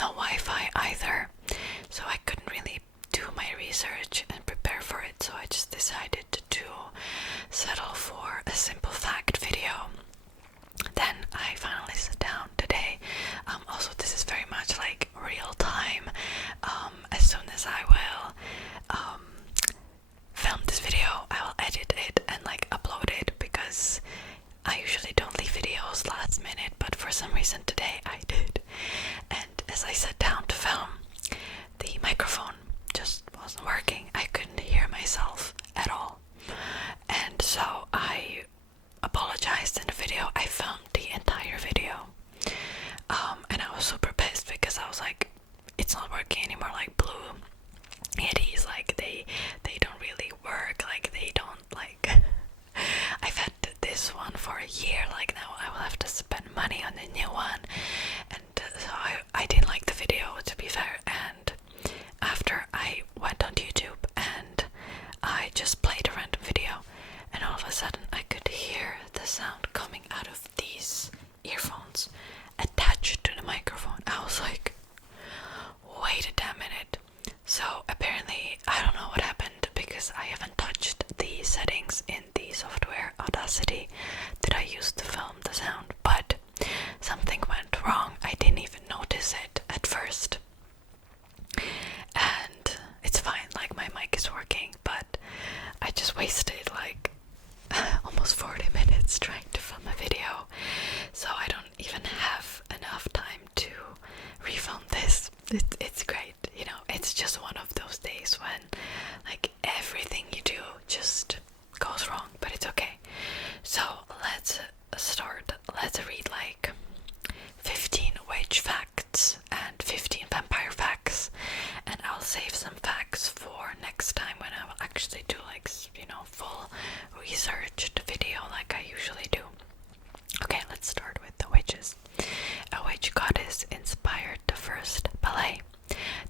no Wi-Fi either, so I couldn't really do my research and prepare for it, so I just decided to settle for a simple fact video. Then I finally sat down today. Also, this is very much like real time. As soon as I will film this video, I will edit it and like upload it, because I usually don't leave videos last minute, but for some reason today I did. And as I sat down to film, the microphone just wasn't working. I couldn't hear myself at all. And so I apologized in the video. I filmed the entire video. And I was super pissed because I was like, it's not working anymore. Like Blue Yetis, like they don't really work. Like they don't like. I've had this one for a year. Like now I will have to spend money on a new one. And so I didn't like the video, to be fair. And after I went on YouTube and I just played a random video, and all of a sudden I could hear the sound coming out of these earphones attached to the microphone. I was like, wait a damn minute. So apparently, I don't know what happened, because I haven't touched the settings in the software Audacity that I used to film the sound, but something went wrong. I didn't even notice it at first. And it's fine, like my mic is working, but I just wasted like almost 40 minutes trying to film a video, so I don't even have enough time to refilm this. It's great, you know, it's just one of those days when like everything you do just goes wrong, but it's okay. So let's start. Let's read like 15 witch facts and 15 vampire facts, and I'll save some facts for next time when I will actually do like, you know, full researched video like I usually do. Okay, let's start with the witches. A witch goddess inspired the first ballet.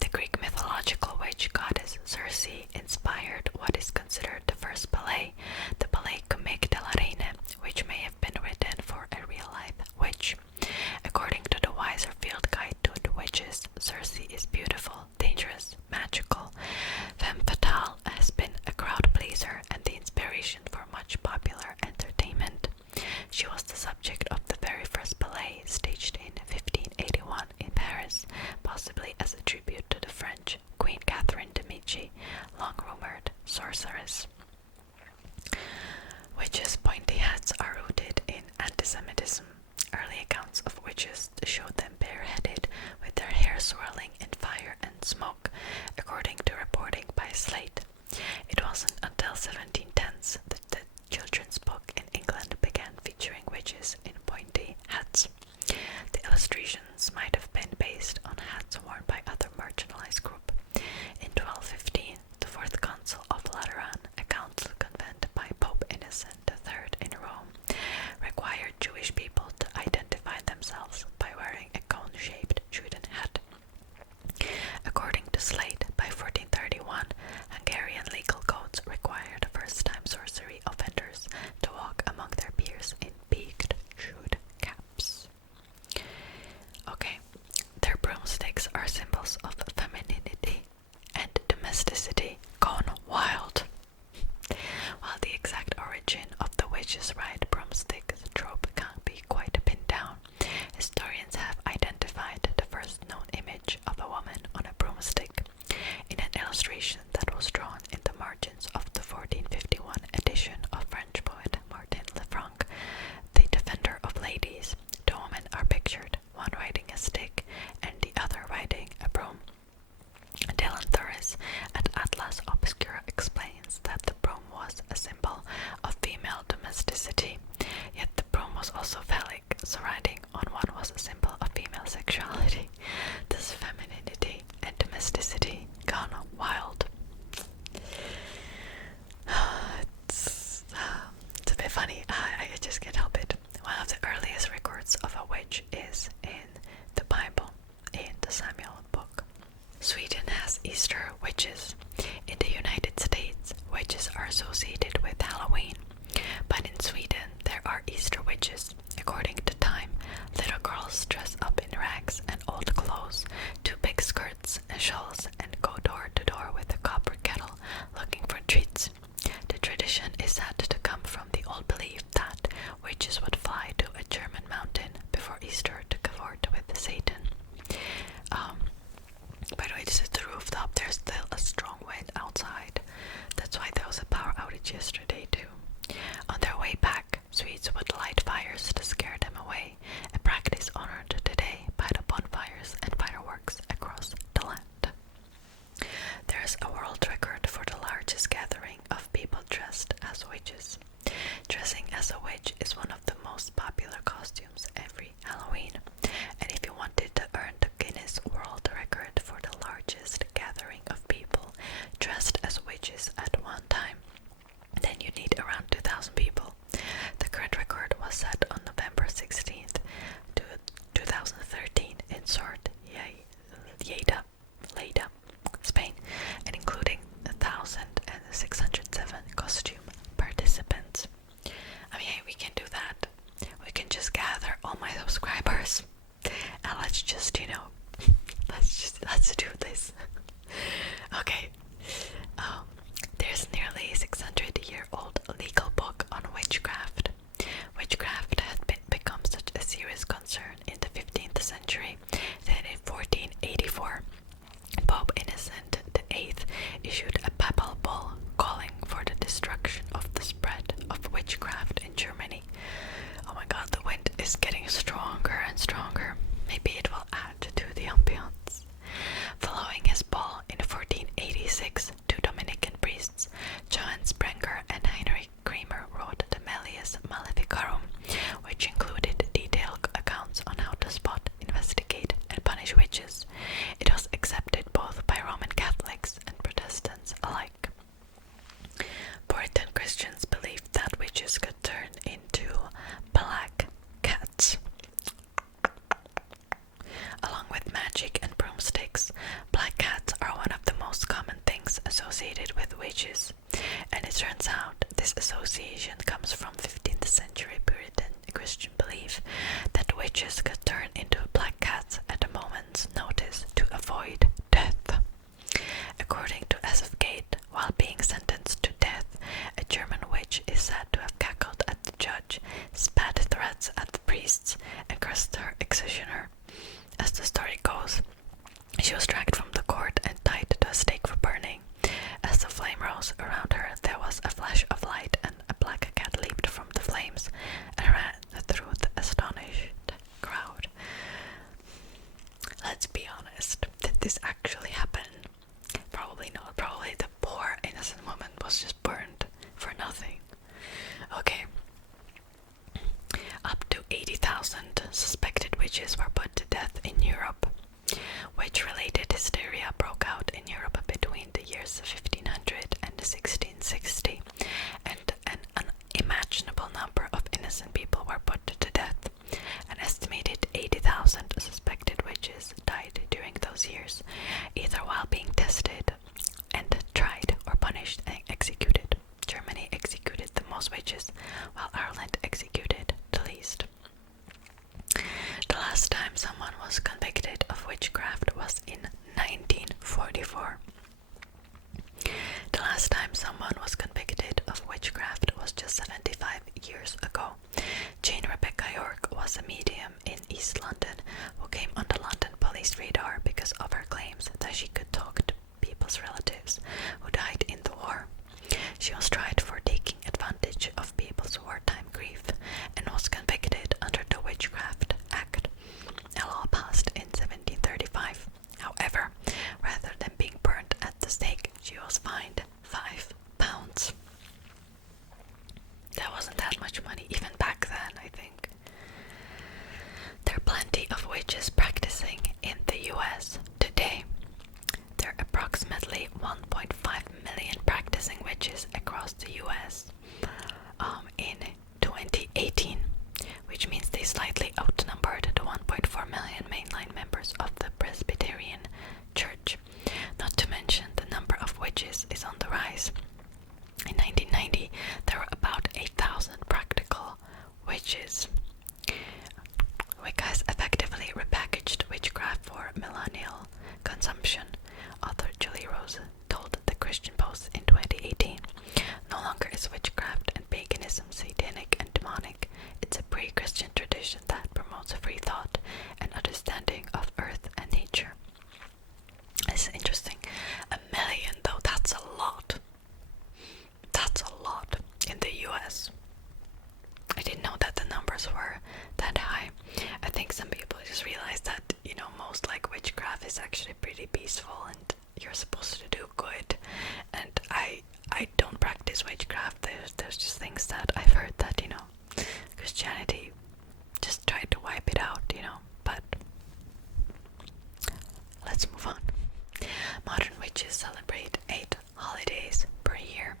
The Greek mythological witch goddess Circe inspired what is considered the first ballet, the ballet Comique de la Reine, which may have been written for a real-life witch. According to the Wiser Field Guide to the Witches, Circe is beautiful, dangerous, magical. Femme fatale has been a crowd pleaser and the inspiration for much popular entertainment. She was the subject of the very first ballet, staged in 1581 in Paris, possibly as a tribute to the French Queen Catherine de' Medici, long-rumored sorceress. Witches' pointy hats are rooted in anti-Semitism. Early accounts of witches showed them bareheaded, with their hair swirling in fire and smoke, according to reporting by Slate. It wasn't until 1710s that the children's book in England began featuring witches in pointy hats. The illustrations might have been based on hats worn by other marginalized groups. In 1215, the fourth consul of Lateran, a council convent by Pope Innocent III in Rome, required Jewish people to identify themselves by wearing a cone-shaped Judean hat. According to Slate, by 1431, Hungarian legal codes required first-time sorcery offenders to walk among their peers in peaked Jude caps. Okay, their broomsticks are symbols of femininity and domesticity gone wild. While the exact origin of the witch's right broomstick trope can't be quite pinned down, historians have identified the first known image of a woman on a broomstick in an illustration that was drawn in the margins of the 1451 edition of French poet Martin Lefranc, the Defender of Ladies. The women are pictured, one riding a stick and the other riding a broom. Dylan Thuris at Atlas Obscura explains that the broom was a symbol of female domesticity, yet the broom was also phallic, so riding on one was a symbol of female sexuality. This femininity and domesticity gone wild. It's a bit funny. I just can't help it. One of the earliest records of a witch is in the Bible, in the Samuel book. Sweden has Easter witches. In the United States, witches are associated with Halloween, but in Sweden there are Easter witches. According to Time, little girls dress up in rags and old clothes let's just, let's do this. Okay. There's nearly 600-year-old legal book on witchcraft. Witchcraft had become such a serious concern in the 15th century that in 1484, Pope Innocent VIII issued a papal bull calling for the destruction of the spread of witchcraft in Germany. Oh my god, the wind is getting stronger and stronger. Maybe it will add to the ambience. Following his bull in 1486, two Dominican priests, Johann Sprenger and Heinrich Kramer, wrote the Malleus Maleficarum, which included detailed accounts on how to spot, investigate, and punish witches. It was accepted both by Roman Catholics and Protestants alike. Puritan Christians believed that witches could turn into black cats. Along with magic and broomsticks, black cats are one of the most common things associated with witches, and it turns out this association comes from 15th century Puritan Christian belief that witches could turn into black cats at a moment's notice to avoid death. According to Gate, while being sentenced to death, a German witch is said to have cackled at the judge, spat threats at the priests, and cursed her executioner. As the story goes, she was dragged from the court and tied to a stake for burning. As the flame rose around her, there was a flash of light, and a black cat leaped from the flames and ran through the astonished crowd. Let's be honest, did this actually happen? Probably not. Probably the poor innocent woman was just burned for nothing. Okay. Up to 80,000 suspected witches were put to death in Europe. Witch-related hysteria broke out in Europe between the years 1500 and 1660, and an unimaginable number of innocent people were put to death. An estimated 80,000 suspected witches died during those years, either while being tested and tried or punished and executed. Germany executed the most witches, while Ireland executed the least. The last time someone was convicted of witchcraft was in 1944. The last time someone was convicted of witchcraft was just 75 years ago. Jane Rebecca York was a medium in East London who came on the London police radar because of her claims that she could talk to people's relatives who died in the war. She was tried for taking advantage of people's wartime grief and was convicted under the Witchcraft Act, a law passed in 1735. However, rather than being burned at the stake, she was fined £5. That wasn't that much money even back then, I think. There are plenty of witches practicing in the US today. There are approximately 1.5 million practicing witches across the US in 2018, which means they slightly outnumbered the 1.4 million mainline members of the Presbyterian Church. Not to mention, the number of witches is on the rise. In 1990, there were about 8,000 practical witches. Wicca has effectively repackaged witchcraft for millennial consumption, author Julie Rose told the Christian Post in 2018. No longer is witchcraft and paganism satanic and demonic. It's a pre-Christian tradition that promotes free thought and understanding of earth and nature. This is interesting. 1 million though, that's a lot. That's a lot in the US. I didn't know that the numbers were that high. I think some people just realize that, most like witchcraft is actually pretty peaceful and you're supposed to do good. And I don't practice witchcraft. There's just things that I've heard that, Christianity just tried to wipe it out, but let's move on. Modern witches celebrate 8 holidays per year.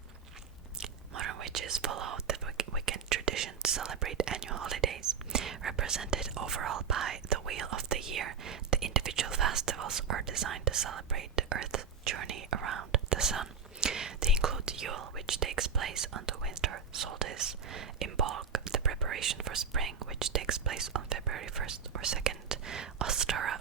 Modern witches follow the Wiccan tradition to celebrate annual holidays, represented overall by the Wheel of the Year. The individual festivals are designed to celebrate the Earth's journey around the sun. They include Yule, which takes place on the winter solstice, Imbolc, the preparation for spring, which takes place on February 1st or 2nd, Ostara,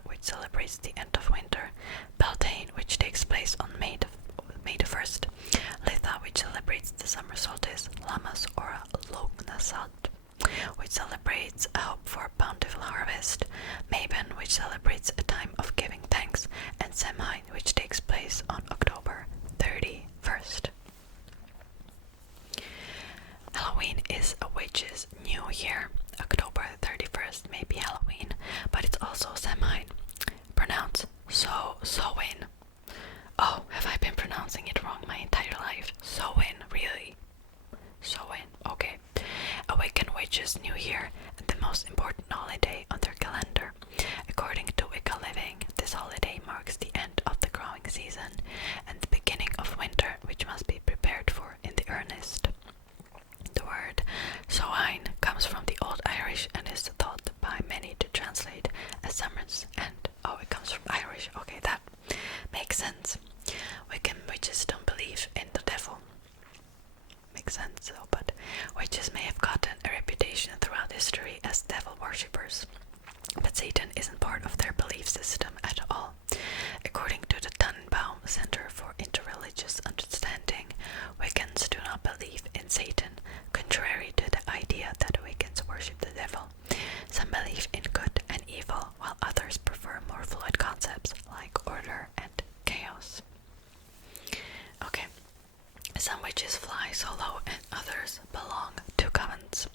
a time of giving thanks, and Samhain, which takes place on October 31st. Halloween is a witch's new year. October 31st may be Halloween, but it's also Samhain. Pronounced Sowin. Oh, have I been pronouncing it wrong my entire life? Sowin, really? Sowin, okay. A Wiccan witch's new year and the most important holiday on their calendar. According to Wicca Living, this holiday marks the end of the growing season and the beginning of winter, which must be prepared for in the earnest. The word Samhain comes from the Old Irish and is thought by many to translate as summer's end. Oh, it comes from Irish. Okay, that makes sense. Wiccan witches don't believe in the devil. Makes sense though, but witches may have gotten a reputation throughout history as devil worshippers. But Satan isn't part of their belief system at all. According to the Tannenbaum Center for Interreligious Understanding, Wiccans do not believe in Satan, contrary to the idea that Wiccans worship the devil. Some believe in good and evil, while others prefer more fluid concepts like order and chaos. Okay, some witches fly solo and others belong to covens.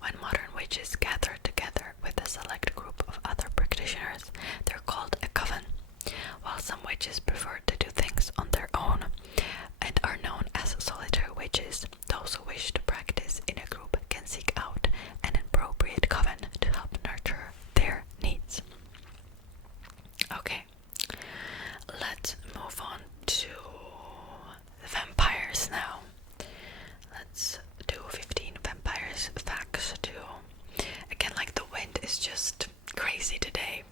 When modern witches gather together with a select group of other practitioners, they're called a coven. While some witches prefer to do things on their own and are known as solitary witches, those who wish to practice in a group can seek out an appropriate coven to help nurture their needs. Okay, let's move on to the vampires now. Let's do 15 vampires facts too. Again, like the wind is just crazy today.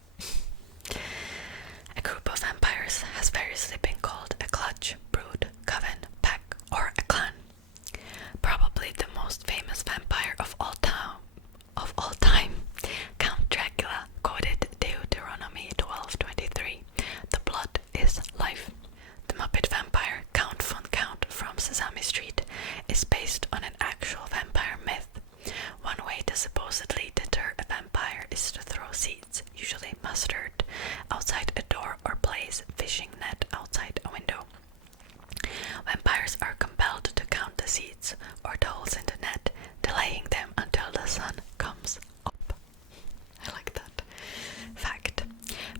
A group of vampires has variously been called a clutch, brood, coven, pack, or a clan. Probably the most famous vampire of all time, Count Dracula, quoted Deuteronomy 12:23. The blood is life. The Muppet vampire Count von Count from Sesame Street is based on an actual vampire myth. One way to supposedly deter a vampire is to throw seeds, usually mustard, outside a door or place fishing net outside a window. Vampires are compelled to count the seeds or the holes in the net, delaying them until the sun comes up. I like that fact.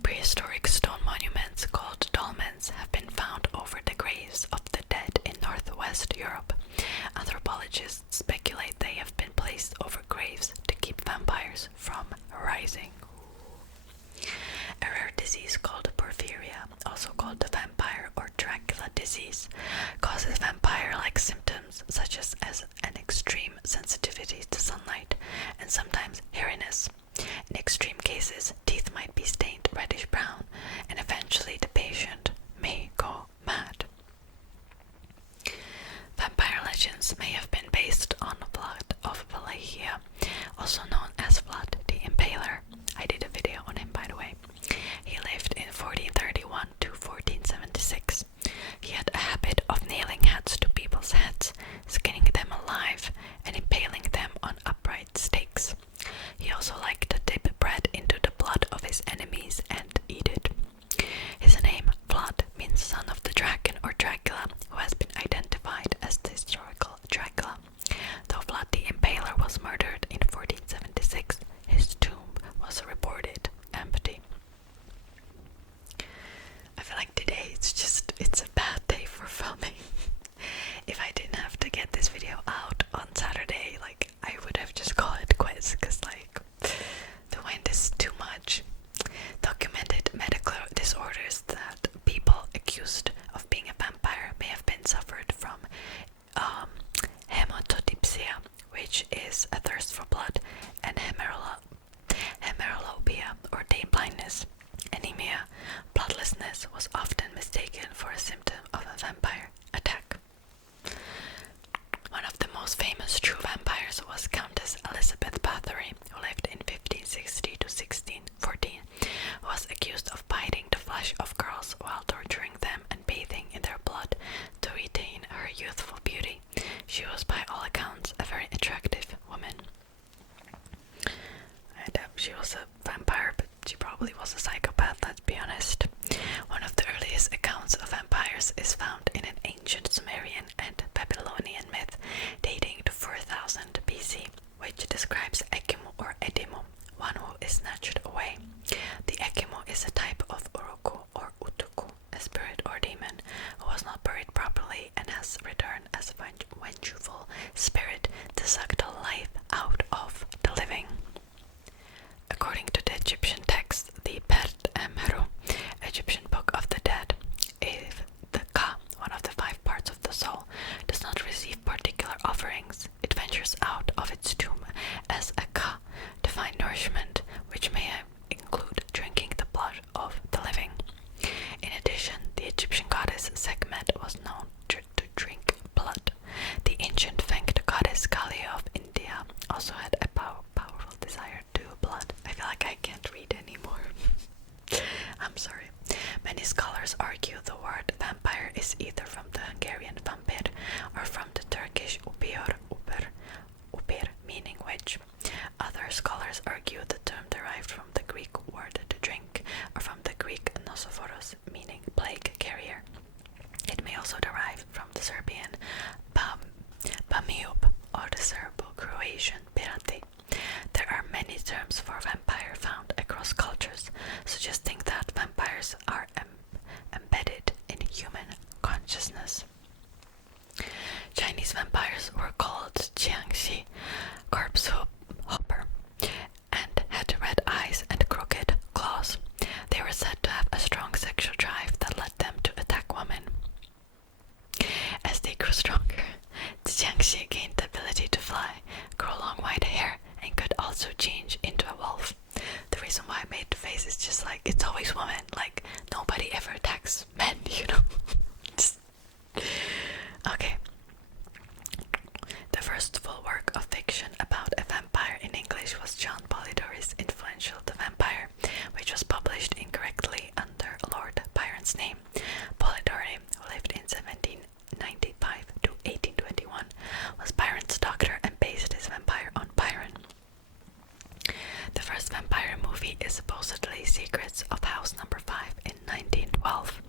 Prehistoric stone monuments called dolmens have been found over the graves of the dead in northwest Europe. Anthropologists speculate they have been placed over graves to keep vampires from rising. A rare disease called porphyria, also called the vampire or Dracula disease, causes vampire-like symptoms such as an extreme sensitivity to sunlight and sometimes hairiness. In extreme cases, teeth might be stained reddish-brown, and eventually the patient may go mad. Vampire legends may have been based on Vlad of Wallachia, also known as Vlad the Impaler. I did a video on him, by the way. He lived in 1431 to 1476. He had a habit of nailing hats to people's heads, skinning them alive, and impaling them on upright stakes. He also liked to dip bread into the blood of his enemies and eat it. His name, Vlad, means son of the dragon or Dracula, who has been identified as the historical Dracula. Though Vlad the Impaler was murdered in 1476, his tomb was reported empty. I feel like today it's a bad day for filming. If I didn't have to get this video out on Saturday, like, I would have just called it quits, because like the wind is too much. Documented medical disorders that people accused of being a vampire may have been suffered from hematodipsia, which is a thirst for blood, and hemerolopia, or day blindness. Anemia, bloodlessness, was often mistaken for a symptom of a vampire attack. One of the most famous true vampires was Countess Elizabeth Bathory, who lived in 1560 to 1614, who was accused of biting the flesh of girls while torturing them and bathing in their blood to retain her youthful beauty. She was by all accounts a very attractive woman. And she was a vampire, but she probably was a psychopath. scholars argue the word vampire is either from the Hungarian vampir or from the Turkish upir, meaning witch. Other scholars argue the term derived from the Greek word to drink or from the Greek nosophoros, meaning plague carrier. It may also derive from the Serbian Bamiub or the Serbo-Croatian pirati. There are many terms for vampire found across cultures, suggesting that vampires are embedded in human consciousness. Chinese vampires were called Jiangxi, corpse hopper, and had red eyes and crooked claws. They were said to have a strong sexual drive that led them to attack women. As they grew stronger, the Jiangxi gained the ability to fly, grow long white hair, and could also change into a wolf. The reason why I made the face is just like, it's always women, like nobody ever attacks men, you know. Okay. The first full work of fiction about a vampire in English was John Polidori's influential The Vampire, which was published incorrectly under Lord Byron's name. Polidori, who lived in 1795 to 1821, was Byron's doctor and based his vampire on Byron. The first vampire movie is supposedly Secrets of House Number 5 in 1912.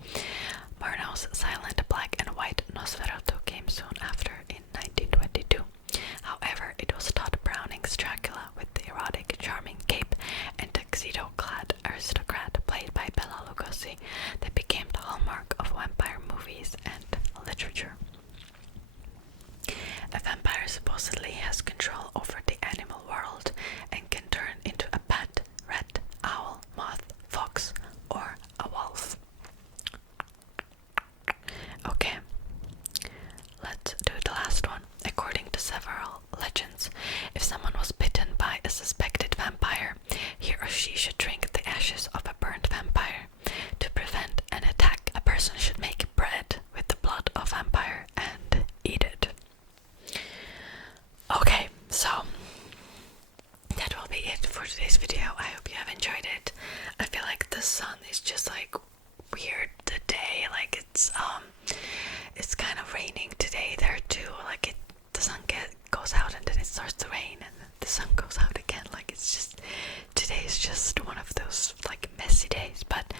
Murnau's silent black and white Nosferatu came soon after in 1922. However, it was Todd Browning's Dracula with the erotic, charming cape and tuxedo-clad aristocrat played by Bela Lugosi that became the hallmark of vampire movies and literature. A vampire supposedly has control over the animal world and can turn into a bat, rat, owl, moth, fox, or a wolf. Okay, let's do the last one. According to several legends, if someone was bitten by a suspected vampire, he or she should drink the ashes of a burnt vampire. To prevent an attack, a person should make bread with the blood of vampire and eat it. Okay, so that will be it for today's video. I hope you have enjoyed it. I feel like the sun is just like weird today, like it's kind of raining today there too, like the sun goes out and then it starts to rain and then the sun goes out again, like it's just, today is just one of those like messy days. But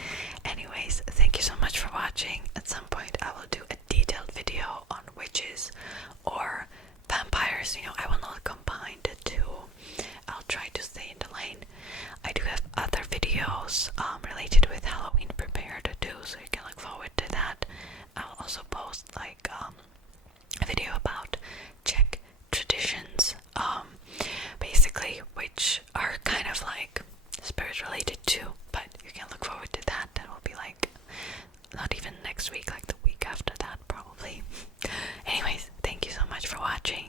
anyways, thank you so much for watching. At some point I will do a detailed video on witches or vampires, you know, I will not combine the two. I'll try to stay in the lane. I do have other videos related with Halloween prepared too, so you can look forward to that. I'll also post like a video about Czech traditions, basically, which are kind of like spirit related too, but you can look forward to that. That will be like not even next week, like the week after that probably. Anyways, thank you so much for watching,